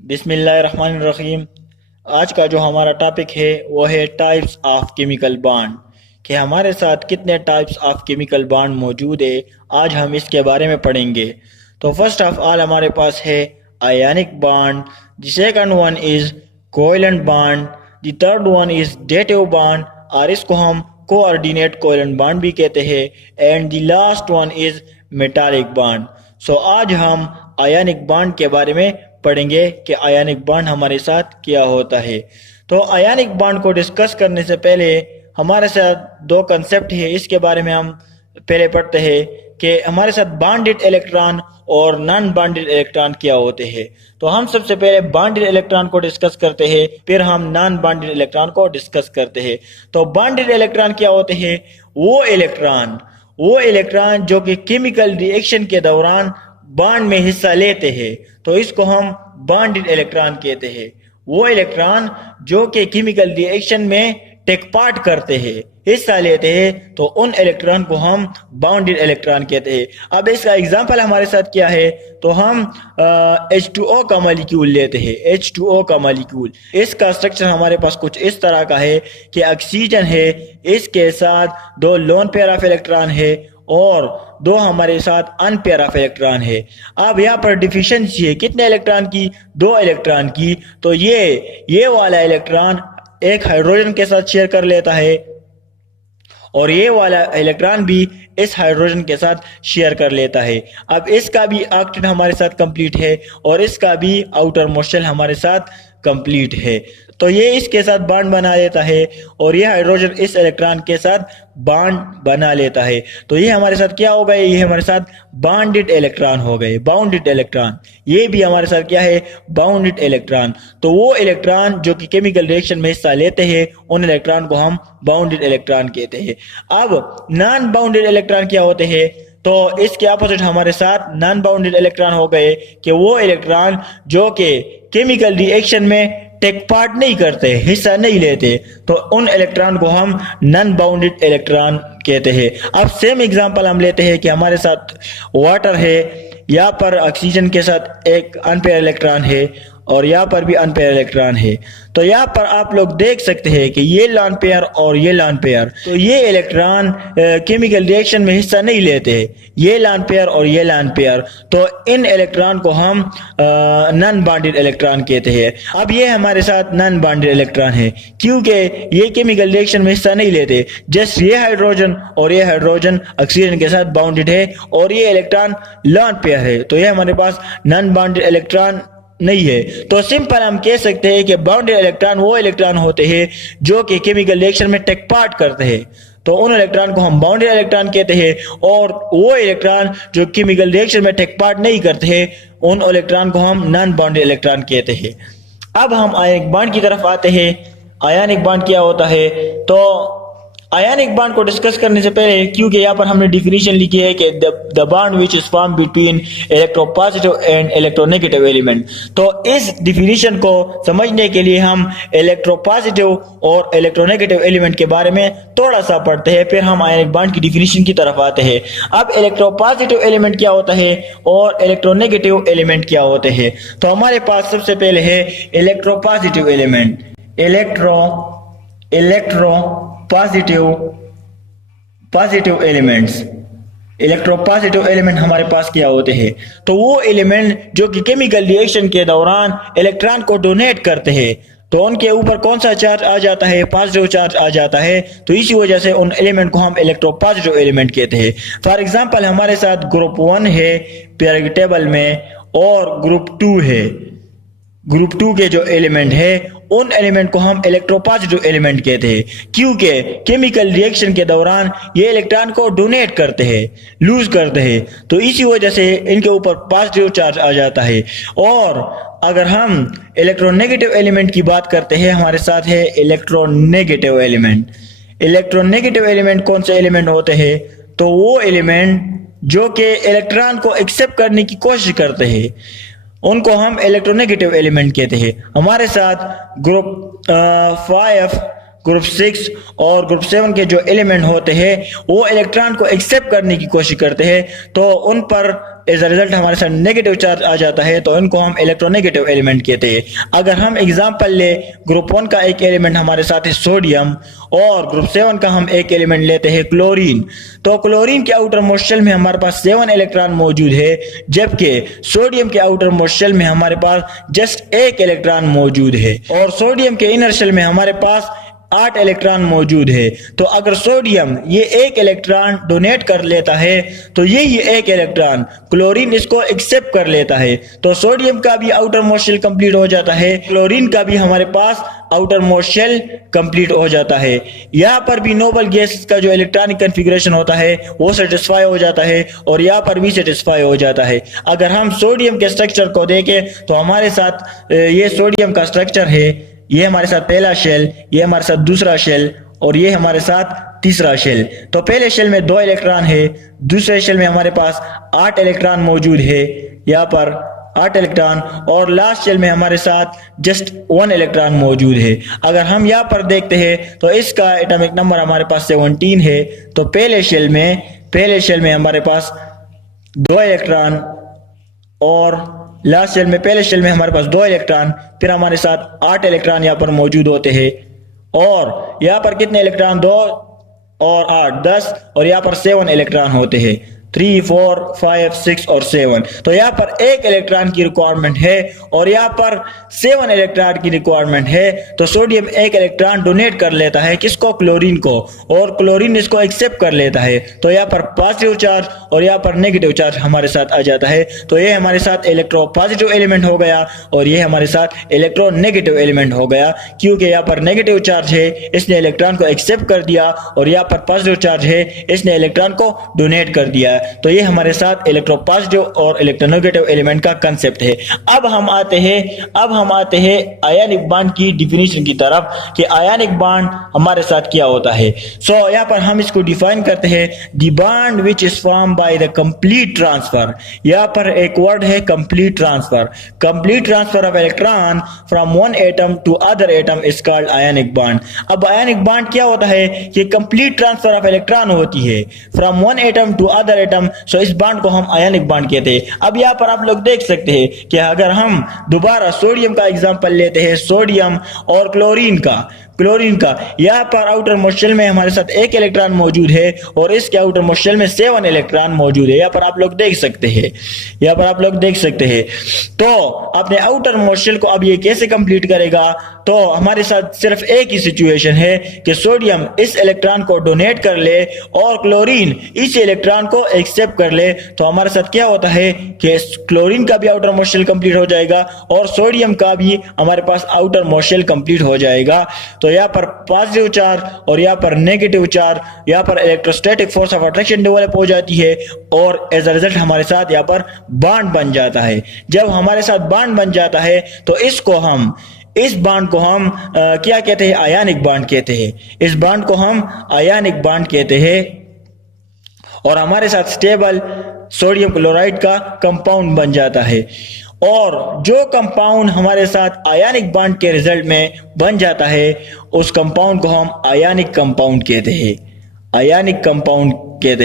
बिस्मिल्लाहिर्रहमानिर्रहीम। आज का जो हमारा टॉपिक है वो है टाइप्स ऑफ केमिकल बॉन्ड, कि हमारे साथ कितने टाइप्स ऑफ केमिकल बॉन्ड मौजूद है। आज हम इसके बारे में पढ़ेंगे। तो फर्स्ट ऑफ ऑल हमारे पास है ionic bond, the second one is covalent bond, the third one is dative bond और इसको हम कोऑर्डिनेट कोवेलेंट बॉन्ड भी कहते हैं, and the last one is metallic bond. So आज हम आयनिक बॉन्ड के बारे में पढ़ेंगे कि आयनिक बॉन्ड हमारे साथ क्या होता है। तो आयनिक बॉन्ड को डिस्कस करने से पहले हमारे साथ दो कंसेप्ट है, इसके बारे में हम पहले पढ़ते हैं कि हमारे साथ बॉन्डेड इलेक्ट्रॉन और नॉन बॉन्डेड इलेक्ट्रॉन क्या होते हैं। तो हम सबसे पहले बॉन्डेड इलेक्ट्रॉन को डिस्कस करते हैं, फिर हम नॉन बॉन्डेड इलेक्ट्रॉन को डिस्कस करते हैं। तो बॉन्डेड इलेक्ट्रॉन क्या होते हैं? वो इलेक्ट्रॉन जो कि केमिकल रिएक्शन के दौरान बॉन्ड में हिस्सा लेते हैं, तो इसको हम बॉन्डेड इलेक्ट्रॉन कहते हैं। वो इलेक्ट्रॉन जो कि केमिकल रिएक्शन में टेक पार्ट करते हैं, हिस्सा लेते हैं, तो उन इलेक्ट्रॉन को हम बॉन्डेड इलेक्ट्रॉन कहते हैं। अब इसका एग्जांपल हमारे साथ क्या है? तो हम H2O का मॉलिक्यूल लेते हैं। H2O का मॉलिक्यूल, इसका स्ट्रक्चर हमारे पास कुछ इस तरह का है कि ऑक्सीजन है, इसके साथ दो लोन पेयर ऑफ इलेक्ट्रॉन है और दो हमारे साथ अनपेयर ऑफ इलेक्ट्रॉन है। अब यहाँ पर डिफिशिएंसी है कितने इलेक्ट्रॉन की? 2 इलेक्ट्रॉन की। तो ये वाला इलेक्ट्रॉन एक हाइड्रोजन के साथ शेयर कर लेता है और ये वाला इलेक्ट्रॉन भी इस हाइड्रोजन के साथ शेयर कर लेता है। अब इसका भी ऑक्टेट हमारे साथ कंप्लीट है और इसका भी आउटर मोस्ट शेल हमारे साथ कंप्लीट है। तो ये इसके साथ बॉन्ड बना लेता है और ये हाइड्रोजन इस इलेक्ट्रॉन के साथ बॉन्ड बना लेता है। तो ये हमारे साथ क्या हो गए? ये हमारे साथ बॉन्डेड इलेक्ट्रॉन हो गए, बाउंडेड इलेक्ट्रॉन। ये भी हमारे साथ क्या है? Bounded electron. तो वो इलेक्ट्रॉन जो कि केमिकल रिएक्शन में हिस्सा लेते हैं, उन इलेक्ट्रॉन को हम बाउंडेड इलेक्ट्रॉन कहते हैं। अब नॉन बाउंडेड इलेक्ट्रॉन क्या होते हैं? तो इसके अपोजिट हमारे साथ नॉन बाउंडेड इलेक्ट्रॉन हो गए कि वो इलेक्ट्रॉन जो कि केमिकल रिएक्शन में टेक पार्ट नहीं करते, हिस्सा नहीं लेते, तो उन इलेक्ट्रॉन को हम नॉन बाउंडेड इलेक्ट्रॉन कहते हैं। अब सेम एग्जांपल हम लेते हैं कि हमारे साथ वाटर है, यहाँ पर ऑक्सीजन के साथ एक अनपेयर इलेक्ट्रॉन है और यहाँ पर भी अनपेयर इलेक्ट्रॉन है। तो यहाँ पर आप लोग देख सकते हैं कि ये लॉन पेयर और ये लॉन पेयर, तो ये इलेक्ट्रॉन केमिकल रिएक्शन में हिस्सा नहीं लेते, ये लॉन पेयर और ये लॉन पेयर। तो इन इलेक्ट्रॉन को हम नॉन बॉन्डेड इलेक्ट्रॉन कहते हैं। अब ये हमारे साथ नॉन बॉन्डेड इलेक्ट्रॉन है क्योंकि ये केमिकल रिएक्शन में हिस्सा नहीं लेते। जस्ट ये हाइड्रोजन और ये हाइड्रोजन ऑक्सीजन के साथ बाउंडेड है और ये इलेक्ट्रॉन लॉन पेयर है, तो ये हमारे पास नॉन बॉन्डेड इलेक्ट्रॉन नहीं है। तो सिंपल हम कह सकते हैं कि बाउंडेड इलेक्ट्रॉन वो इलेक्ट्रॉन होते हैं जो कि केमिकल रिएक्शन में टेक पार्ट करते हैं, तो उन इलेक्ट्रॉन को हम बाउंडेड इलेक्ट्रॉन कहते हैं। और वो इलेक्ट्रॉन जो केमिकल रिएक्शन में टेक पार्ट नहीं करते हैं, उन इलेक्ट्रॉन को हम नॉन बाउंडेड इलेक्ट्रॉन कहते हैं। अब हम आयनिक बॉन्ड की तरफ आते हैं। आयनिक बॉन्ड क्या होता है? तो आयनिक बॉन्ड को डिस्कस करने से पहले, क्योंकि यहाँ पर हमने डिफिनीशन लिखी है कि the bond which is form between electropositive and electronegative element, तो इस डिफिनीशन को समझने के लिए हम इलेक्ट्रोपॉजिटिव और इलेक्ट्रोनेगेटिव एलिमेंट के बारे में थोड़ा सा पढ़ते हैं, फिर हम आयनिक बॉन्ड की डिफिनीशन की तरफ आते हैं। अब इलेक्ट्रोपॉजिटिव एलिमेंट क्या होता है और इलेक्ट्रोनेगेटिव एलिमेंट क्या होते हैं? तो हमारे पास सबसे पहले है electropositive element. Positive elements, electropositive element हमारे पास क्या होते हैं? तो वो एलिमेंट जो कि केमिकल रिएक्शन के दौरान इलेक्ट्रॉन को डोनेट करते हैं, तो उनके ऊपर कौन सा चार्ज आ जाता है? पॉजिटिव चार्ज आ जाता है। तो इसी वजह से उन एलिमेंट को हम इलेक्ट्रोपॉजिटिव एलिमेंट कहते हैं। फॉर एग्जांपल हमारे साथ ग्रुप 1 है पीरियोडिक टेबल में और ग्रुप 2 है। ग्रुप 2 के जो एलिमेंट है उन एलिमेंट को हम इलेक्ट्रोपॉजिटिव एलिमेंट कहते हैं क्योंकि केमिकल रिएक्शन के दौरान ये इलेक्ट्रॉन को डोनेट करते हैं, लूज करते हैं, तो इसी वजह से इनके ऊपर पॉजिटिव चार्ज आ जाता है। और अगर हम इलेक्ट्रोनेगेटिव एलिमेंट की बात करते हैं, हमारे साथ है इलेक्ट्रोनेगेटिव एलिमेंट। इलेक्ट्रोनेगेटिव एलिमेंट कौन से एलिमेंट होते हैं? तो वो एलिमेंट जो कि इलेक्ट्रॉन को एक्सेप्ट करने की कोशिश करते हैं, उनको हम इलेक्ट्रोनेगेटिव एलिमेंट कहते हैं। हमारे साथ ग्रुप ग्रुप 6 और ग्रुप 7 के जो एलिमेंट होते हैं वो इलेक्ट्रॉन को एक्सेप्ट करने की कोशिश करते हैं, तो उन पर एज अ रिजल्ट हमारे साथ नेगेटिव चार्ज आ जाता है, तो इनको हम इलेक्ट्रोनेगेटिव एलिमेंट कहते हैं। अगर हम एग्जांपल ले, ग्रुप 1 का एक एलिमेंट हमारे साथ है सोडियम और ग्रुप 7 का हम एक एलिमेंट लेते हैं क्लोरीन। तो क्लोरीन के आउटर मोस्ट शेल में हमारे पास 7 इलेक्ट्रॉन मौजूद है, जबकि सोडियम के आउटर मोस्ट शेल में हमारे पास जस्ट एक इलेक्ट्रॉन मौजूद है और सोडियम के इनर शेल में हमारे पास 8 इलेक्ट्रॉन मौजूद है। तो अगर सोडियम ये एक इलेक्ट्रॉन डोनेट कर लेता है तो यही एक इलेक्ट्रॉन क्लोरीन इसको एक्सेप्ट कर लेता है, तो सोडियम का भी आउटर मोस्ट शेल कंप्लीट हो जाता है, क्लोरीन का भी हमारे पास आउटर मोस्ट शेल कंप्लीट हो जाता है। यहाँ पर भी नोबल गैस का जो इलेक्ट्रॉनिक कन्फिग्रेशन होता है वो सेटिस्फाई हो जाता है और यहाँ पर भी सेटिस्फाई हो जाता है। अगर हम सोडियम के स्ट्रक्चर को देखें तो हमारे साथ ये सोडियम का स्ट्रक्चर है, ये हमारे साथ पहला शेल, ये हमारे साथ दूसरा शेल और ये हमारे साथ तीसरा शेल। तो पहले शेल में 2 इलेक्ट्रॉन है, दूसरे शेल में हमारे पास 8 इलेक्ट्रॉन मौजूद है, यहाँ पर 8 इलेक्ट्रॉन, और लास्ट शेल में हमारे साथ जस्ट 1 इलेक्ट्रॉन मौजूद है। अगर हम यहाँ पर देखते हैं तो इसका एटॉमिक नंबर हमारे पास 17 है। तो पहले शेल में हमारे पास 2 इलेक्ट्रॉन और लास्ट शेल में, पहले शेल में हमारे पास 2 इलेक्ट्रॉन, फिर हमारे साथ 8 इलेक्ट्रॉन यहाँ पर मौजूद होते हैं और यहाँ पर कितने इलेक्ट्रॉन, 2 और 8 10, और यहाँ पर 7 इलेक्ट्रॉन होते हैं, 3 4 5 6 और 7। तो यहाँ पर एक इलेक्ट्रॉन की रिक्वायरमेंट है और यहाँ पर 7 इलेक्ट्रॉन की रिक्वायरमेंट है। तो सोडियम एक इलेक्ट्रॉन डोनेट कर लेता है, किसको, क्लोरीन को, और क्लोरीन इसको एक्सेप्ट कर लेता है। तो यहाँ पर पॉजिटिव चार्ज और यहाँ पर नेगेटिव चार्ज हमारे साथ आ जाता है। तो ये हमारे साथ इलेक्ट्रो पॉजिटिव एलिमेंट हो गया और ये हमारे साथ इलेक्ट्रो नेगेटिव एलिमेंट हो गया, क्योंकि यहाँ पर नेगेटिव चार्ज है, इसने इलेक्ट्रॉन को एक्सेप्ट कर दिया, और यहाँ पर पॉजिटिव चार्ज है, इसने इलेक्ट्रॉन को डोनेट कर दिया। तो ये हमारे साथ इलेक्ट्रोपॉजिटिव और इलेक्ट्रोनेगेटिव एलिमेंट का कंसेप्ट है। अब हम आते हैं आयनिक बॉन्ड की डिफिनीशन की तरफ कि आयनिक बॉन्ड हमारे साथ क्या होता है। सो यहाँ पर हम इसको डिफाइन करते हैं, the bond which is form by the complete transfer. यहाँ पर एक वर्ड है complete transfer of electron from one atom to other atom is called ionic bond. अब आयनिक बॉन्ड क्या होता है कि कंप्लीट ट्रांसफर ऑफ इलेक्ट्रॉन होती है from one atom to other atom, so इस बॉन्ड को हम आयनिक बॉन्ड कहते हैं। अब यहाँ पर आप लोग देख सकते हैं कि अगर हम दोबारा सोडियम का एग्जांपल लेते हैं, सोडियम और क्लोरीन का यहाँ पर आउटर मोस्ट शेल में हमारे साथ एक इलेक्ट्रॉन मौजूद है और इसके आउटर मोस्ट शेल में 7 इलेक्ट्रॉन मौजूद है। यहाँ पर आप लोग देख सकते हैं। तो अपने आउटर मोस्ट शेल को अब ये कैसे कंप्लीट करेगा, तो हमारे साथ सिर्फ एक ही सिचुएशन है कि सोडियम इस इलेक्ट्रॉन को डोनेट कर ले और क्लोरीन इस इलेक्ट्रॉन को एक्सेप्ट कर ले। तो हमारे साथ क्या होता है कि क्लोरीन का भी आउटर मोस्ट शेल कंप्लीट हो जाएगा और सोडियम का भी हमारे पास आउटर मोस्ट शेल कंप्लीट हो जाएगा। तो यहाँ पर पॉजिटिव चार्ज और यहाँ पर नेगेटिव चार्ज, यहाँ पर electrostatic force of attraction develop हो जाती है और एज अ रिजल्ट हमारे साथ यहाँ पर बॉन्ड बन जाता है। जब हमारे साथ बॉन्ड बन जाता है तो इस बॉन्ड को हम क्या कहते हैं, आयनिक बॉन्ड कहते हैं। इस बॉन्ड को हम आयनिक बॉन्ड कहते हैं और हमारे साथ स्टेबल सोडियम क्लोराइड का कंपाउंड बन जाता है। और जो कंपाउंड हमारे साथ आयनिक बॉन्ड के रिजल्ट में बन जाता है उस कंपाउंड को हम आयनिक कंपाउंड कहते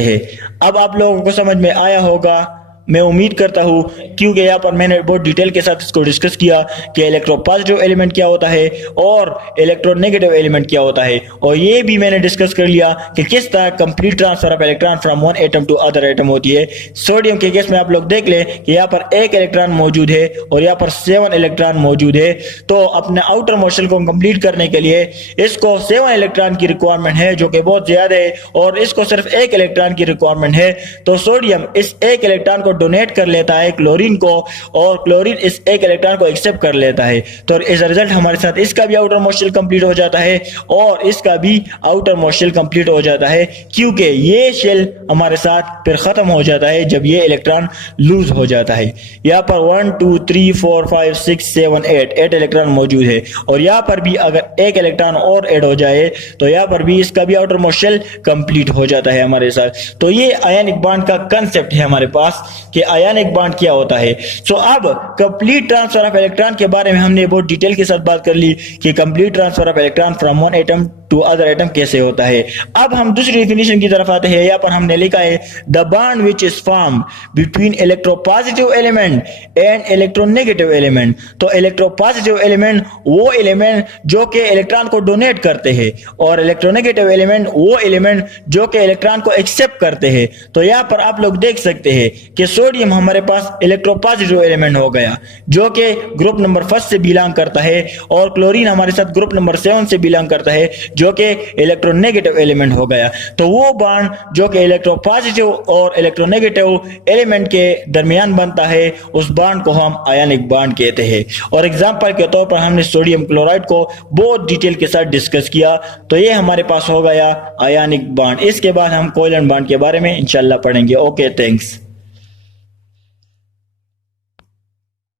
हैं। अब आप लोगों को समझ में आया होगा, मैं उम्मीद करता हूं, क्योंकि यहाँ पर मैंने बहुत डिटेल के साथ इसको डिस्कस किया कि इलेक्ट्रोपॉजिटिव एलिमेंट क्या होता है और इलेक्ट्रोनेगेटिव एलिमेंट क्या होता है, और ये भी मैंने डिस्कस कर लिया कि किस तरह complete transfer of electron from one atom to other atom होती है। सोडियम के केस में आप लोग देख लें कि यहाँ पर एक इलेक्ट्रॉन मौजूद है और यहाँ पर 7 इलेक्ट्रॉन मौजूद है। तो अपने आउटर मोस्ट शेल को कंप्लीट करने के लिए इसको 7 इलेक्ट्रॉन की रिक्वायरमेंट है, जो कि बहुत ज्यादा है, और इसको सिर्फ 1 इलेक्ट्रॉन की रिक्वायरमेंट है। तो सोडियम इस 1 इलेक्ट्रॉन को डोनेट कर लेता है क्लोरीन को और क्लोरीन इस 1 इलेक्ट्रॉन को एक्सेप्ट कर लेता है। तो एज अ रिजल्ट हमारे साथ इसका भी आउटर मोस्ट शेल कंप्लीट हो जाता है और इसका भी आउटर मोस्ट शेल कंप्लीट हो जाता है, क्योंकि ये शेल हमारे साथ फिर खत्म हो जाता है जब ये इलेक्ट्रॉन लूज हो जाता है। यहाँ पर 1 2 3 4 5 6 7 8 इलेक्ट्रॉन मौजूद है और यहाँ पर भी अगर 1 इलेक्ट्रॉन और ऐड हो जाए तो यहाँ पर भी इसका भी आउटर मोस्ट शेल कंप्लीट हो जाता है हमारे साथ। तो ये आयनिक बॉन्ड का कंसेप्ट है हमारे पास कि आयनिक बॉन्ड क्या होता है। सो अब कंप्लीट ट्रांसफर ऑफ इलेक्ट्रॉन के बारे में हमने बहुत डिटेल के साथ बात कर ली कि complete transfer of electron from one atom to other atom कैसे होता है। अब हम दूसरी डेफिनेशन की तरफ आते हैं। यहाँ पर हमने लिखा है the bond which is form between electropositive element and electronegative element. तो इलेक्ट्रोपॉजिटिव एलिमेंट वो एलिमेंट जो कि इलेक्ट्रॉन को डोनेट करते हैं और इलेक्ट्रोनेगेटिव एलिमेंट वो एलिमेंट जो कि इलेक्ट्रॉन को एक्सेप्ट करते हैं। तो यहाँ पर आप लोग देख सकते हैं कि सोडियम हमारे पास इलेक्ट्रोपॉजिटिव एलिमेंट हो गया जो कि ग्रुप नंबर 1 से बिलोंग करता है, और क्लोरीन हमारे साथ ग्रुप नंबर 7 से बिलोंग करता है जो कि इलेक्ट्रोनेगेटिव एलिमेंट हो गया। तो वो बॉन्ड जो कि इलेक्ट्रोपॉजिटिव और इलेक्ट्रोनेगेटिव एलिमेंट के दरमियान बनता है उस बॉन्ड को हम आयनिक बॉन्ड कहते हैं। और एग्जांपल के तौर पर हमने सोडियम क्लोराइड को बहुत डिटेल के साथ डिस्कस किया। तो ये हमारे पास हो गया आयनिक बॉन्ड। इसके बाद हम कोवलेंट बॉन्ड के बारे में इंशाल्लाह पढ़ेंगे। Okay, thanks.